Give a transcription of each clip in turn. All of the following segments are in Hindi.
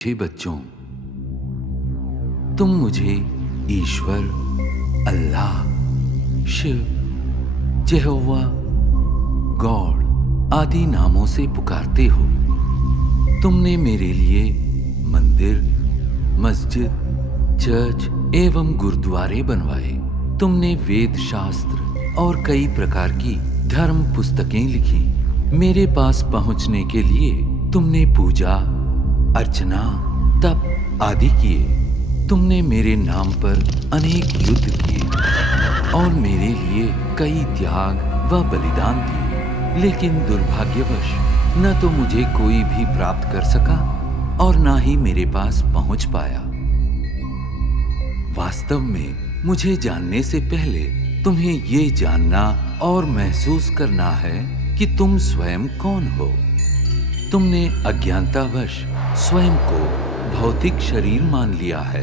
हे बच्चों, तुम मुझे ईश्वर, अल्लाह, शिव, यहोवा, गॉड आदि नामों से पुकारते हो। तुमने मेरे लिए मंदिर, मस्जिद, चर्च एवं गुरुद्वारे बनवाए। तुमने वेद शास्त्र और कई प्रकार की धर्म पुस्तकें लिखी। मेरे पास पहुंचने के लिए तुमने पूजा, अर्चना, तप आदि किए। तुमने मेरे नाम पर अनेक युद्ध किए और मेरे लिए कई त्याग व बलिदान दिए। लेकिन दुर्भाग्यवश न तो मुझे कोई भी प्राप्त कर सका और न ही मेरे पास पहुंच पाया। वास्तव में मुझे जानने से पहले तुम्हें ये जानना और महसूस करना है कि तुम स्वयं कौन हो। तुमने अज्ञानतावश स्वयं को भौतिक शरीर मान लिया है,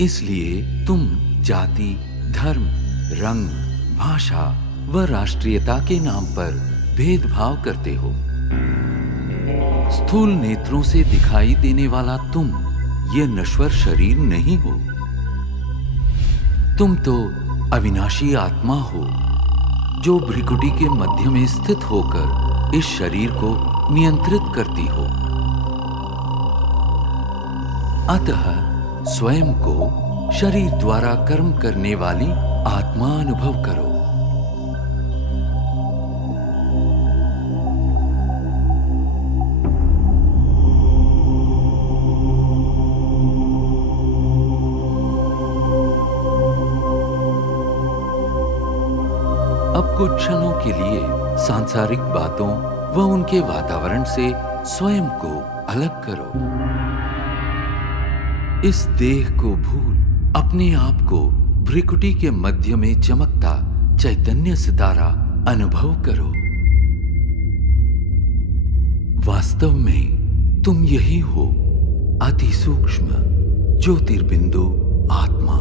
इसलिए तुम जाति, धर्म, रंग, भाषा व राष्ट्रीयता के नाम पर भेदभाव करते हो। स्थूल नेत्रों से दिखाई देने वाला तुम ये नश्वर शरीर नहीं हो। तुम तो अविनाशी आत्मा हो, जो भ्रिकुटी के मध्य में स्थित होकर इस शरीर को नियंत्रित करती हो। अतः स्वयं को शरीर द्वारा कर्म करने वाली आत्मा अनुभव करो। अब कुछ क्षणों के लिए सांसारिक बातों व उनके वातावरण से स्वयं को अलग करो। इस देह को भूल अपने आप को भ्रिकुटी के मध्य में चमकता चैतन्य सितारा अनुभव करो। वास्तव में तुम यही हो, अति सूक्ष्म ज्योतिर्बिंदु आत्मा।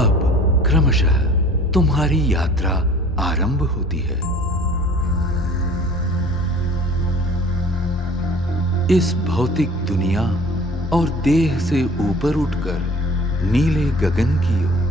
अब क्रमशः तुम्हारी यात्रा आरंभ होती है। इस भौतिक दुनिया और देह से ऊपर उठकर नीले गगन की ओर।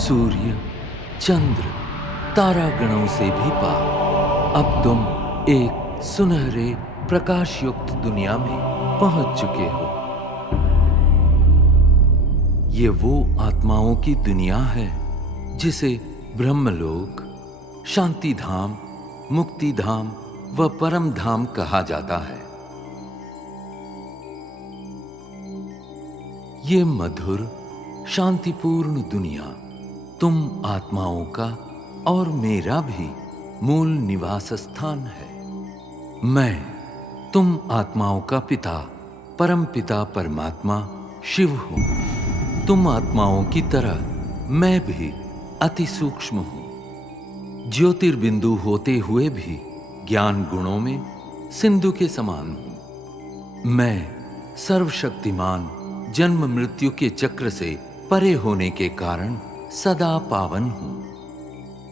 सूर्य, चंद्र, तारागणों से भी पार अब तुम एक सुनहरे प्रकाश युक्त दुनिया में पहुंच चुके हो। ये वो आत्माओं की दुनिया है जिसे ब्रह्मलोक, शांति धाम, मुक्ति धाम व परम धाम कहा जाता है। ये मधुर, शांतिपूर्ण दुनिया तुम आत्माओं का और मेरा भी मूल निवास स्थान है। मैं तुम आत्माओं का पिता, परम पिता परमात्मा शिव हूं। तुम आत्माओं की तरह मैं भी अति सूक्ष्म हूं। ज्योतिर्बिंदु होते हुए भी ज्ञान गुणों में सिंधु के समान हूं। मैं सर्वशक्तिमान जन्म मृत्यु के चक्र से परे होने के कारण सदा पावन हूं।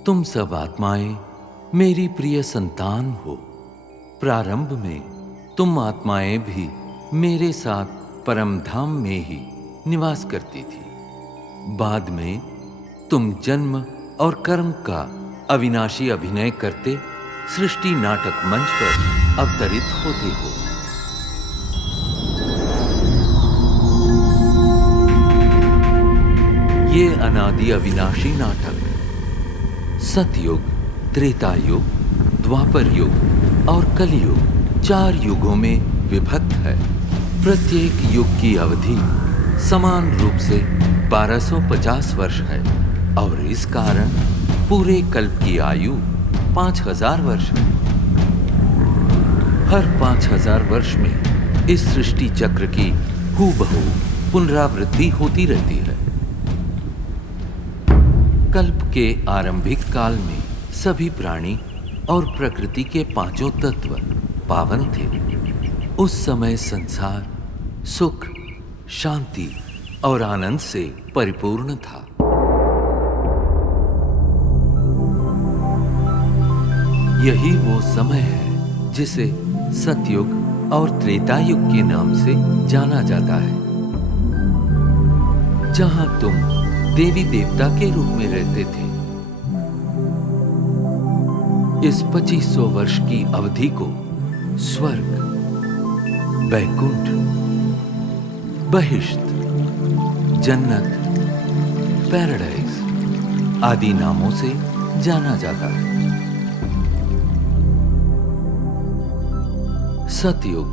तुम सब आत्माएं मेरी प्रिय संतान हो। प्रारंभ में तुम आत्माएं भी मेरे साथ परम धाम में ही निवास करती थी। बाद में तुम जन्म और कर्म का अविनाशी अभिनय करते सृष्टि नाटक मंच पर अवतरित होते हो। ये अनादि अविनाशी नाटक सतयुग, त्रेता युग, द्वापर युग और कलियुग 4 युगों में विभक्त है। प्रत्येक युग की अवधि समान रूप से 1250 वर्ष है और इस कारण पूरे कल्प की आयु 5000 वर्ष है। हर 5000 वर्ष में इस सृष्टि चक्र की हूबहू पुनरावृत्ति होती रहती है। कल्प के आरंभिक काल में सभी प्राणी और प्रकृति के 5 तत्व पावन थे। उस समय संसार सुख, शांति और आनंद से परिपूर्ण था। यही वो समय है जिसे सतयुग और त्रेता युग के नाम से जाना जाता है, जहां तुम देवी देवता के रूप में रहते थे। इस 2500 वर्ष की अवधि को स्वर्ग, वैकुंठ, बहिश्त, जन्नत, पैराडाइज आदि नामों से जाना जाता है। सतयुग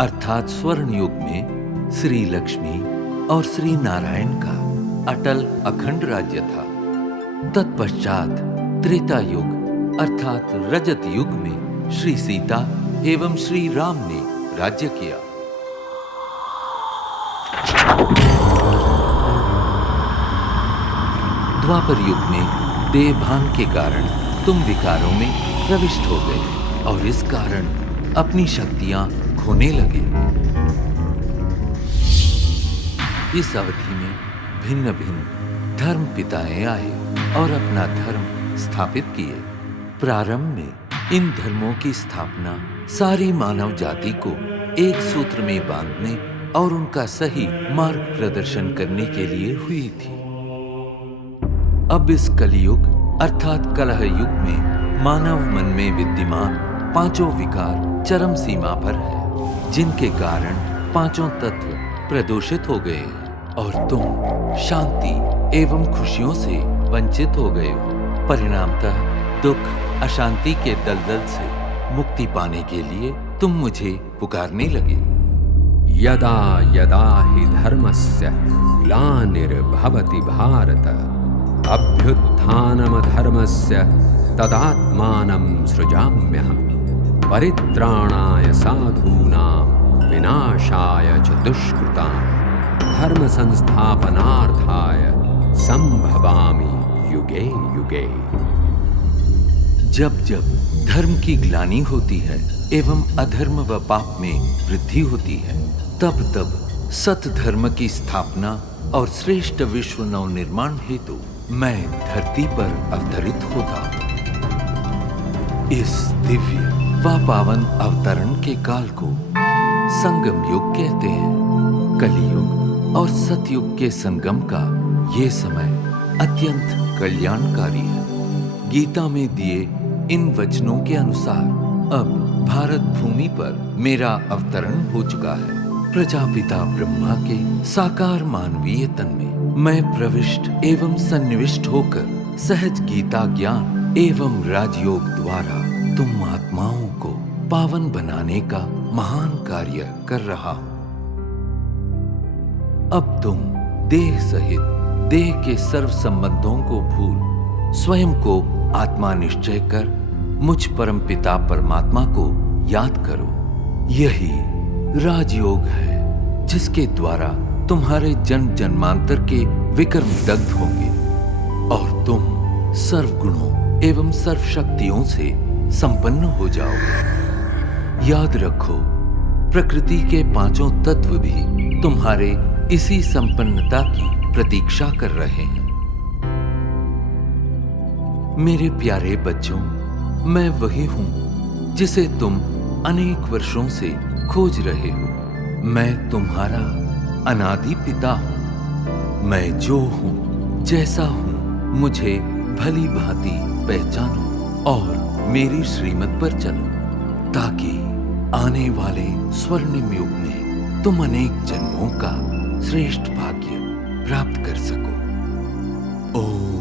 अर्थात स्वर्ण युग में श्री लक्ष्मी और श्री नारायण का अटल अखंड राज्य था। तत्पश्चात त्रेता युग अर्थात रजत युग में श्री सीता एवं श्री राम ने राज्य किया। द्वापर युग में देहभान के कारण तुम विकारों में प्रविष्ट हो गए और इस कारण अपनी शक्तियां खोने लगे। इस अवधि में भिन्न भिन्न धर्म पिताएं आए और अपना धर्म स्थापित किए। प्रारंभ में इन धर्मों की स्थापना सारी मानव जाति को एक सूत्र में बांधने और उनका सही मार्ग प्रदर्शन करने के लिए हुई थी। अब इस कलियुग अर्थात कलह युग में मानव मन में विद्यमान 5 विकार चरम सीमा पर है, जिनके कारण 5 तत्व प्रदूषित हो गए और तुम शांति एवं खुशियों से वंचित हो गए हो। परिणामतः दुख, अशांति के दलदल से मुक्ति पाने के लिए तुम मुझे पुकारने लगे। यदा यदा हि धर्मस्य ग्लानिर्भवति भारत अभ्युत्थानमधर्मस्य तदात्मानं सृजाम्यहम् परित्राणाय साधूनां विनाशाय च दुष्कृतां धर्म संस्थापनार्थाय संभवामि युगे युगे। जब जब धर्म की ग्लानि होती है एवं अधर्म व पाप में वृद्धि होती है, तब तब सत धर्म की स्थापना और श्रेष्ठ विश्व नवनिर्माण हेतु मैं धरती पर अवतरित होता। इस दिव्य व पावन अवतरण के काल को संगम युग कहते हैं। कलियुग और सतयुग के संगम का ये समय अत्यंत कल्याणकारी है। गीता में दिए इन वचनों के अनुसार अब भारत भूमि पर मेरा अवतरण हो चुका है। प्रजापिता ब्रह्मा के साकार मानवीय तन में मैं प्रविष्ट एवं सन्निविष्ट होकर सहज गीता ज्ञान एवं राजयोग द्वारा तुम आत्माओं को पावन बनाने का महान कार्य कर रहा हूं। अब तुम देह सहित देह के सर्व संबंधों को भूल स्वयं को आत्मा निश्चय कर मुझ परम पिता परमात्मा को याद करो। यही राजयोग है जिसके द्वारा तुम्हारे जन्म जन्मांतर के विकर्म दग्ध होंगे और तुम सर्वगुणों एवं सर्वशक्तियों से संपन्न हो जाओगे। याद रखो, प्रकृति के पांचों तत्व भी तुम्हारे इसी संपन्नता की प्रतीक्षा कर रहे हैं। मेरे प्यारे बच्चों, मैं वही हूं जिसे तुम अनेक वर्षों से खोज रहे हो। मैं तुम्हारा अनादि पिता हूं। मैं जो हूं, जैसा हूं, मुझे भली भांति पहचानो और मेरी श्रीमत पर चलो, ताकि आने वाले स्वर्णिम युग में तुम अनेक जन्मों का श्रेष्ठ भाग्य प्राप्त कर सको। ओम